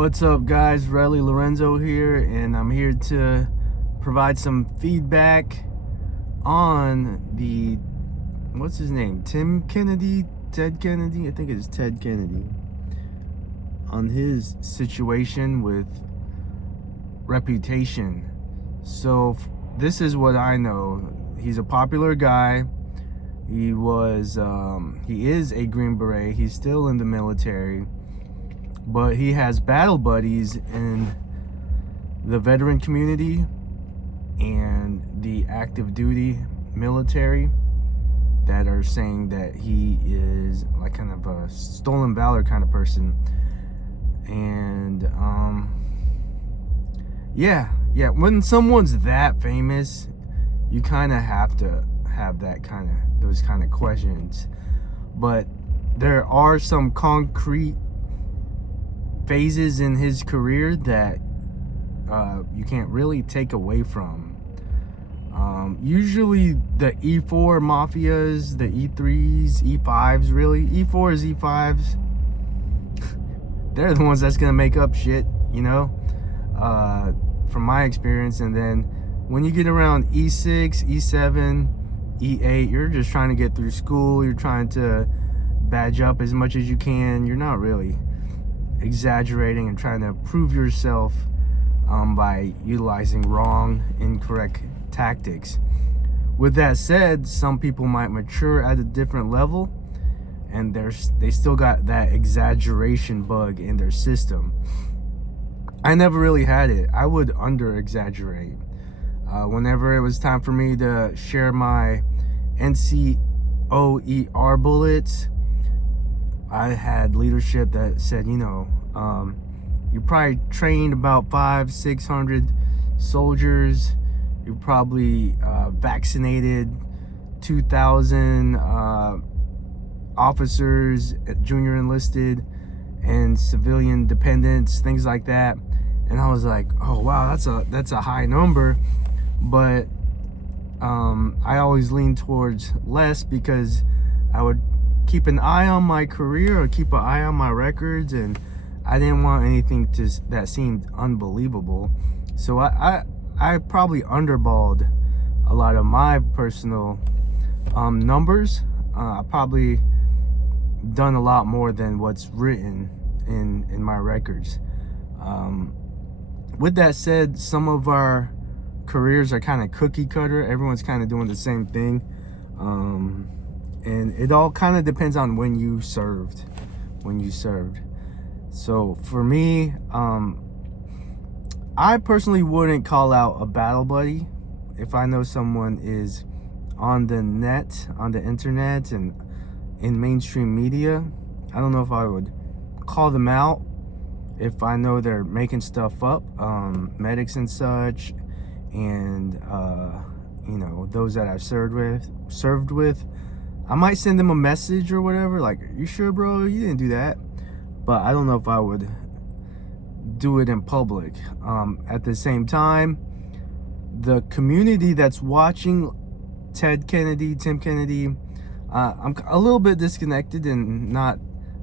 What's up, guys? Relly Lorenzo here, and I'm here to provide some feedback on the, what's his name? Ted Kennedy? I think it's Ted Kennedy. On his situation with reputation. So this is what I know. He's a popular guy. He is a Green Beret. He's still in the military. But he has battle buddies in the veteran community and the active duty military that are saying that he is like kind of a stolen valor kind of person. And yeah, when someone's that famous, you kind of have to have those kind of questions. But there are some concrete phases in his career that you can't really take away from. Usually the E4 mafias, the E3s, E5s, really. E4s, E5s, they're the ones that's gonna make up shit, from my experience. And then when you get around E6, E7, E8, you're just trying to get through school. You're trying to badge up as much as you can. You're not really exaggerating and trying to prove yourself by utilizing incorrect tactics. With that said, some people might mature at a different level, and they still got that exaggeration bug in their system. I never really had it. I would under exaggerate. Whenever it was time for me to share my NCOER bullets, I had leadership that said, you probably trained about 500-600 soldiers. You probably vaccinated 2,000 officers, junior enlisted, and civilian dependents, things like that. And I was like, oh wow, that's a high number. But I always lean towards less because I would keep an eye on my career or keep an eye on my records, and I didn't want anything that seemed unbelievable. So I probably underballed a lot of my personal numbers. I probably done a lot more than what's written in my records. With that said, some of our careers are kind of cookie cutter. Everyone's kind of doing the same thing. And it all kind of depends on when you served. So for me, I personally wouldn't call out a battle buddy. If I know someone is on the net, on the internet, and in mainstream media, I don't know if I would call them out. If I know they're making stuff up, medics and such, and those that I've served with, I might send them a message or whatever, like, you sure, bro, you didn't do that? But I don't know if I would do it in public. At the same time, the community that's watching Tim Kennedy, I'm a little bit disconnected and not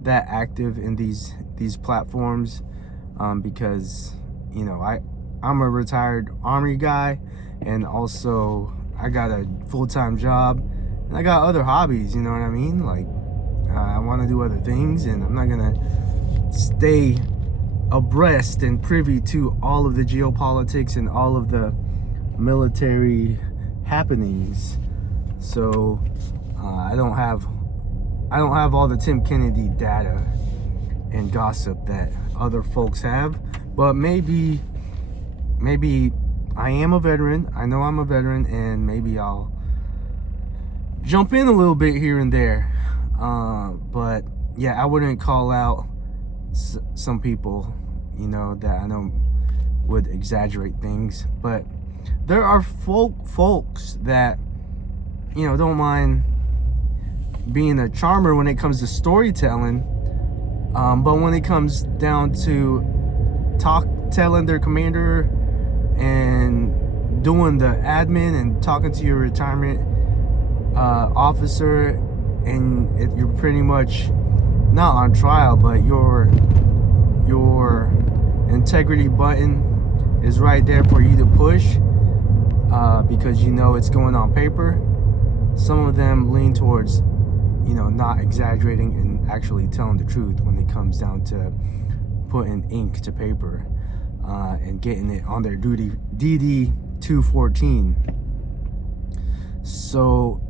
that active in these platforms, because I'm a retired Army guy, and also I got a full-time job, and I got other hobbies, you know what I mean? Like, I want to do other things, and I'm not gonna stay abreast and privy to all of the geopolitics and all of the military happenings. So I don't have all the Tim Kennedy data and gossip that other folks have. But maybe I am a veteran. I know I'm a veteran, and maybe I'll jump in a little bit here and there. But yeah, I wouldn't call out some people, that I know would exaggerate things. But there are folks that, don't mind being a charmer when it comes to storytelling. But when it comes down to telling their commander and doing the admin and talking to your retirement officer, and you're pretty much not on trial, but you're integrity button is right there for you to push, because you know it's going on paper. Some of them lean towards, not exaggerating and actually telling the truth when it comes down to putting ink to paper, and getting it on their DD 214. So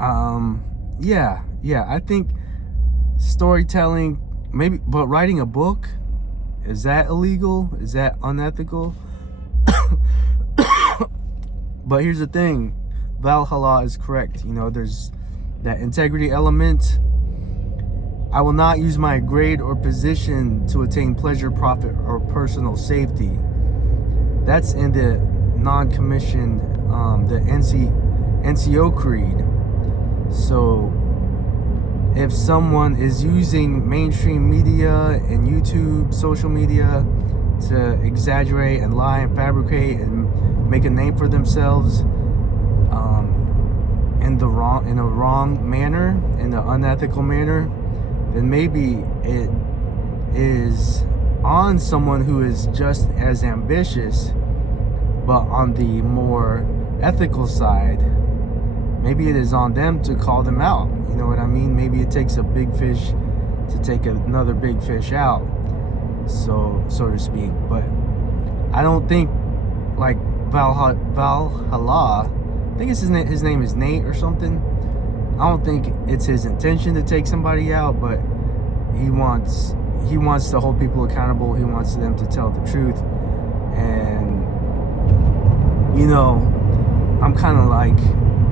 I think storytelling, maybe, but writing a book, is that illegal? Is that unethical? But here's the thing, Valhalla is correct. There's that integrity element. I will not use my grade or position to attain pleasure, profit, or personal safety. That's in the non-commissioned, the NCO creed. So if someone is using mainstream media and YouTube, social media to exaggerate and lie and fabricate and make a name for themselves, in a wrong manner, in an unethical manner, then maybe it is on someone who is just as ambitious, but on the more ethical side. Maybe it is on them to call them out. You know what I mean? Maybe it takes a big fish to take another big fish out, so to speak. But I don't think, like, Valhalla, I think his name is Nate or something. I don't think it's his intention to take somebody out, but he wants to hold people accountable. He wants them to tell the truth. And I'm kind of like,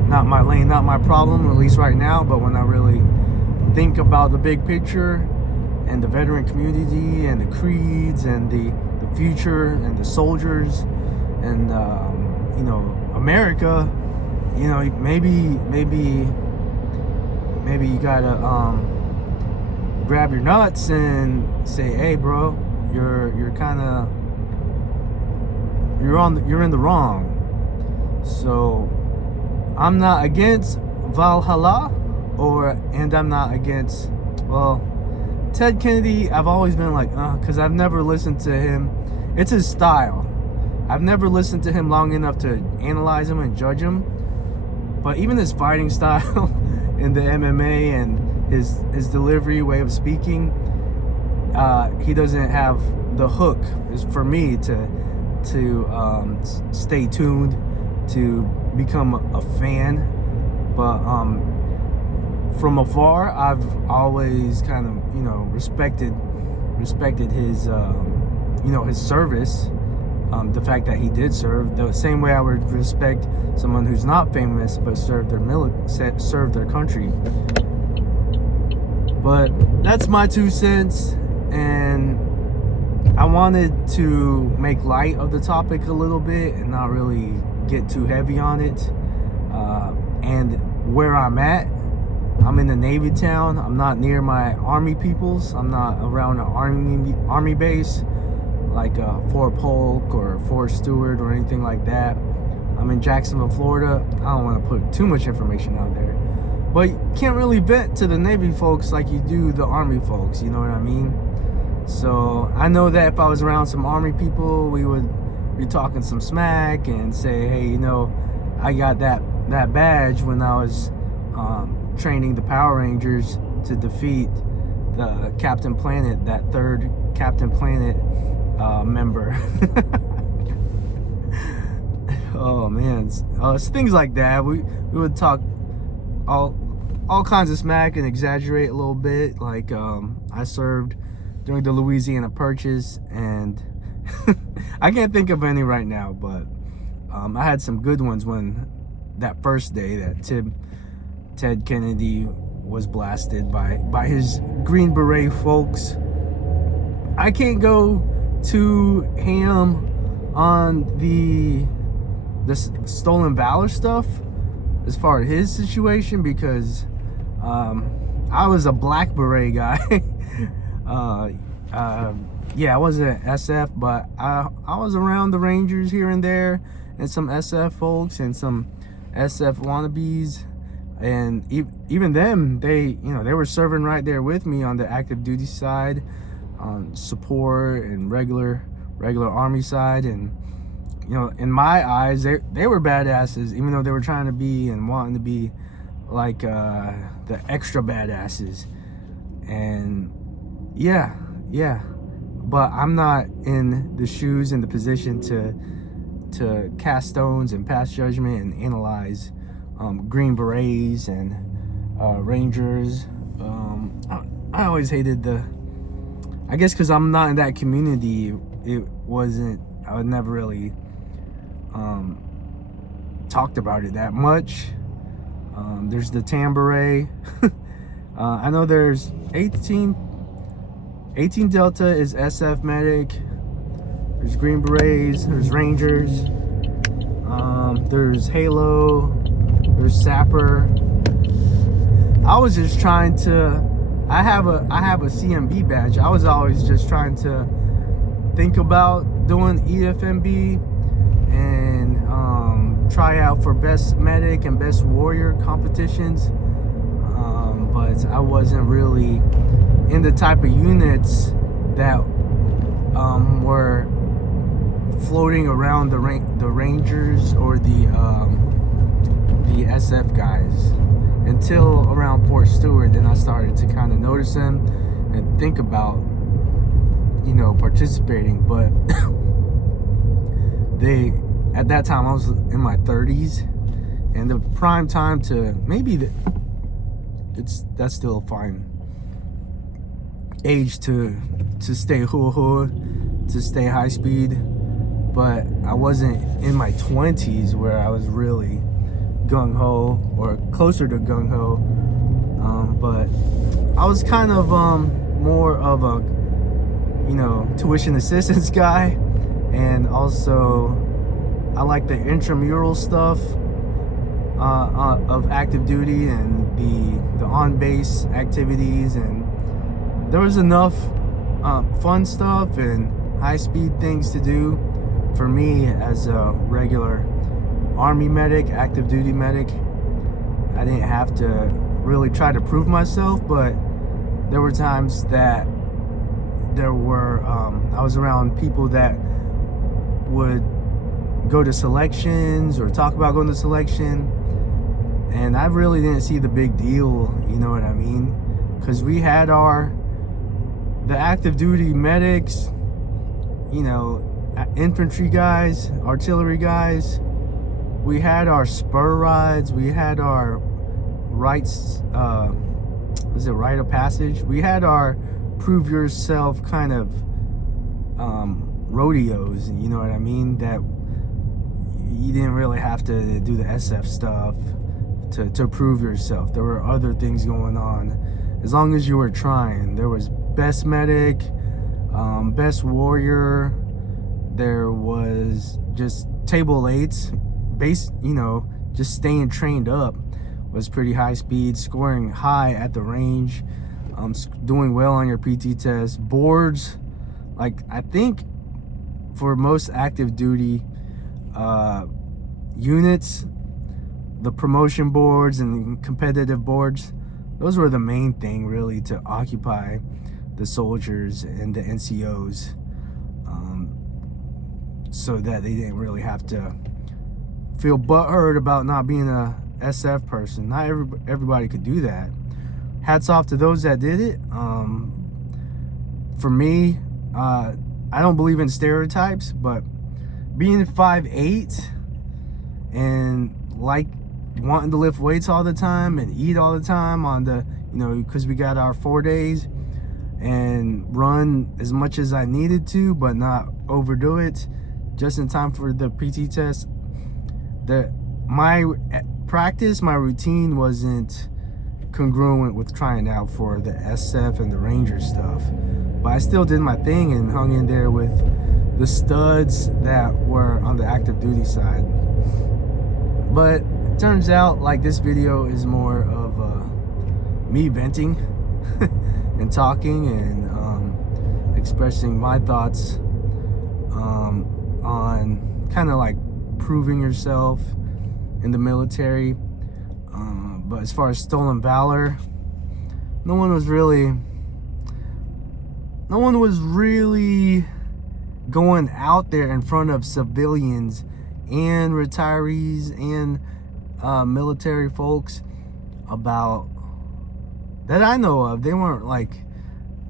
not my lane, not my problem, at least right now. But when I really think about the big picture and the veteran community and the creeds and the future and the soldiers and America, maybe you gotta grab your nuts and say, hey bro, you're in the wrong. So I'm not against Valhalla, and I'm not against, Ted Kennedy. I've always been like, because I've never listened to him. It's his style. I've never listened to him long enough to analyze him and judge him. But even his fighting style in the MMA and his delivery, way of speaking, he doesn't have the hook. Is for me to stay tuned, to become a fan. But from afar, I've always kind of respected his his service, the fact that he did serve, the same way I would respect someone who's not famous but served their country. But that's my 2 cents, and I wanted to make light of the topic a little bit and not really get too heavy on it. And where I'm at, I'm in a Navy town. I'm not near my Army peoples. I'm not around an Army base like Fort Polk or Fort Stewart or anything like that. I'm in Jacksonville, Florida. I don't want to put too much information out there, but you can't really vent to the Navy folks like you do the Army folks, you know what I mean? So I know that if I was around some Army people, we would be talking some smack and say, hey, I got that badge when I was training the Power Rangers to defeat the Captain Planet, that third Captain Planet member. Oh man, it's things like that. We would talk all kinds of smack and exaggerate a little bit. Like I served during the Louisiana Purchase, and I can't think of any right now, but I had some good ones when that first day that Ted Kennedy was blasted by his Green Beret folks. I can't go too ham on the stolen valor stuff as far as his situation, because I was a black beret guy. I wasn't SF, but I was around the Rangers here and there, and some SF folks and some SF wannabes, and even them, they were serving right there with me on the active duty side. on support and regular Army side. And in my eyes, they were badasses, even though they were trying to be and wanting to be like the extra badasses. And yeah, but I'm not in the shoes and the position to cast stones and pass judgment and analyze Green Berets and Rangers. I always hated I guess because I'm not in that community, I would never really talked about it that much. There's the Tan Beret. I know there's 18 Delta is SF medic. There's Green Berets, there's Rangers, there's Halo, there's Sapper. I was just trying to, I have a CMB badge. I was always just trying to think about doing EFMB and try out for best medic and best warrior competitions. But I wasn't really in the type of units that were floating around the Rangers or the SF guys until around Fort Stewart. Then I started to kind of notice them and think about participating. But at that time I was in my 30s, and the prime time to that's still a fine age to stay hoo-hoo, to stay high speed. But I wasn't in my 20s where I was really gung-ho or closer to gung-ho. But I was kind of more of a tuition assistance guy, and also I like the intramural stuff of active duty and the on-base activities, and there was enough fun stuff and high-speed things to do for me as a regular Army medic, active duty medic. I didn't have to really try to prove myself, but there were times that I was around people that would go to selections or talk about going to selection, and I really didn't see the big deal, you know what I mean? Because we had the active duty medics, infantry guys, artillery guys. We had our spur rides. We had our rite of passage. We had our prove yourself kind of rodeos, you know what I mean? That you didn't really have to do the SF stuff to prove yourself. There were other things going on. As long as you were trying, there was best medic, best warrior. There was just table 8s, base, just staying trained up was pretty high speed, scoring high at the range, doing well on your PT test. Boards, like I think for most active duty units, the promotion boards and competitive boards, those were the main thing really to occupy the soldiers and the NCOs, so that they didn't really have to feel butthurt about not being a SF person. Not everybody could do that. Hats off to those that did it. For me, I don't believe in stereotypes, but being 5'8" and like wanting to lift weights all the time and eat all the time on the, because we got our 4 days, and run as much as I needed to, but not overdo it, just in time for the PT test. My practice, my routine wasn't congruent with trying out for the SF and the Ranger stuff, but I still did my thing and hung in there with the studs that were on the active duty side. But it turns out like this video is more of me venting and talking and expressing my thoughts on kind of like proving yourself in the military. But as far as stolen valor, no one no one was really going out there in front of civilians and retirees and military folks about that I know of. They weren't like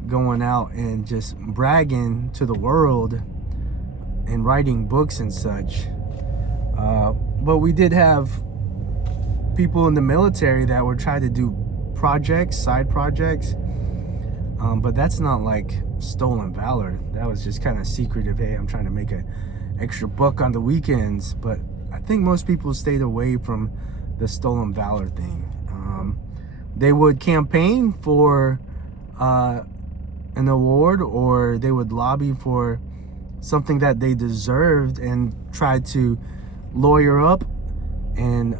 going out and just bragging to the world and writing books and such. But we did have people in the military that would try to do projects, side projects. But that's not like stolen valor. That was just kind of secretive. Hey, I'm trying to make an extra buck on the weekends. But I think most people stayed away from the stolen valor thing. They would campaign for an award, or they would lobby for something that they deserved and try to lawyer up and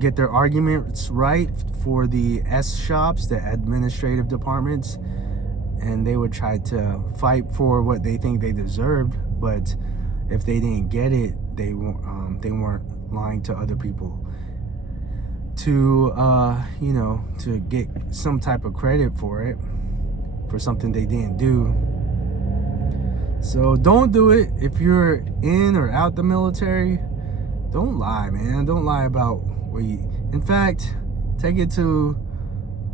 get their arguments right for the S shops, the administrative departments, and they would try to fight for what they think they deserved. But if they didn't get it, they weren't lying to other people to to get some type of credit for it, for something they didn't do. So don't do it. If you're in or out the military, don't lie, man. Don't lie about what you... In fact, take it to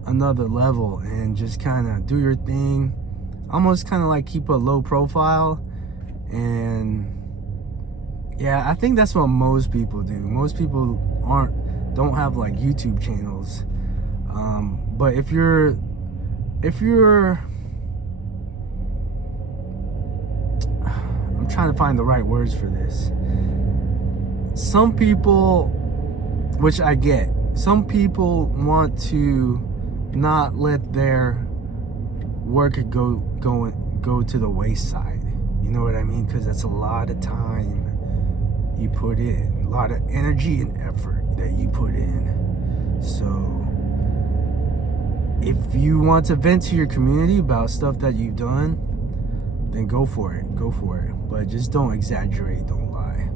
another level and just kind of do your thing. Almost kind of like keep a low profile. And yeah, I think that's what most people do. Most people don't have like YouTube channels. But if you're I'm trying to find the right words for this. Some people, which I get, some people want to not let their work go to the wayside. You know what I mean? Because that's a lot of time you put in, a lot of energy and effort that you put in. So if you want to vent to your community about stuff that you've done, then go for it. But just don't exaggerate, don't lie.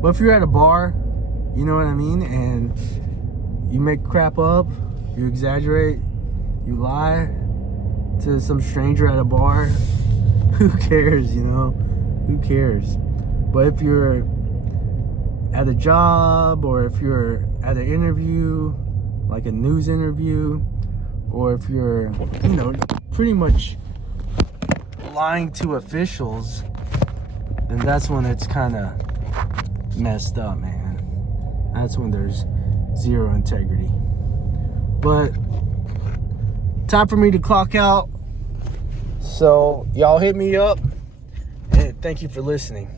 But if you're at a bar, you know what I mean, and you make crap up, you exaggerate, you lie to some stranger at a bar, who cares, Who cares? But if you're at a job, or if you're at an interview, like a news interview, or if you're, pretty much lying to officials, then that's when it's kind of messed up, man. That's when there's zero integrity. But time for me to clock out. So y'all hit me up, and thank you for listening.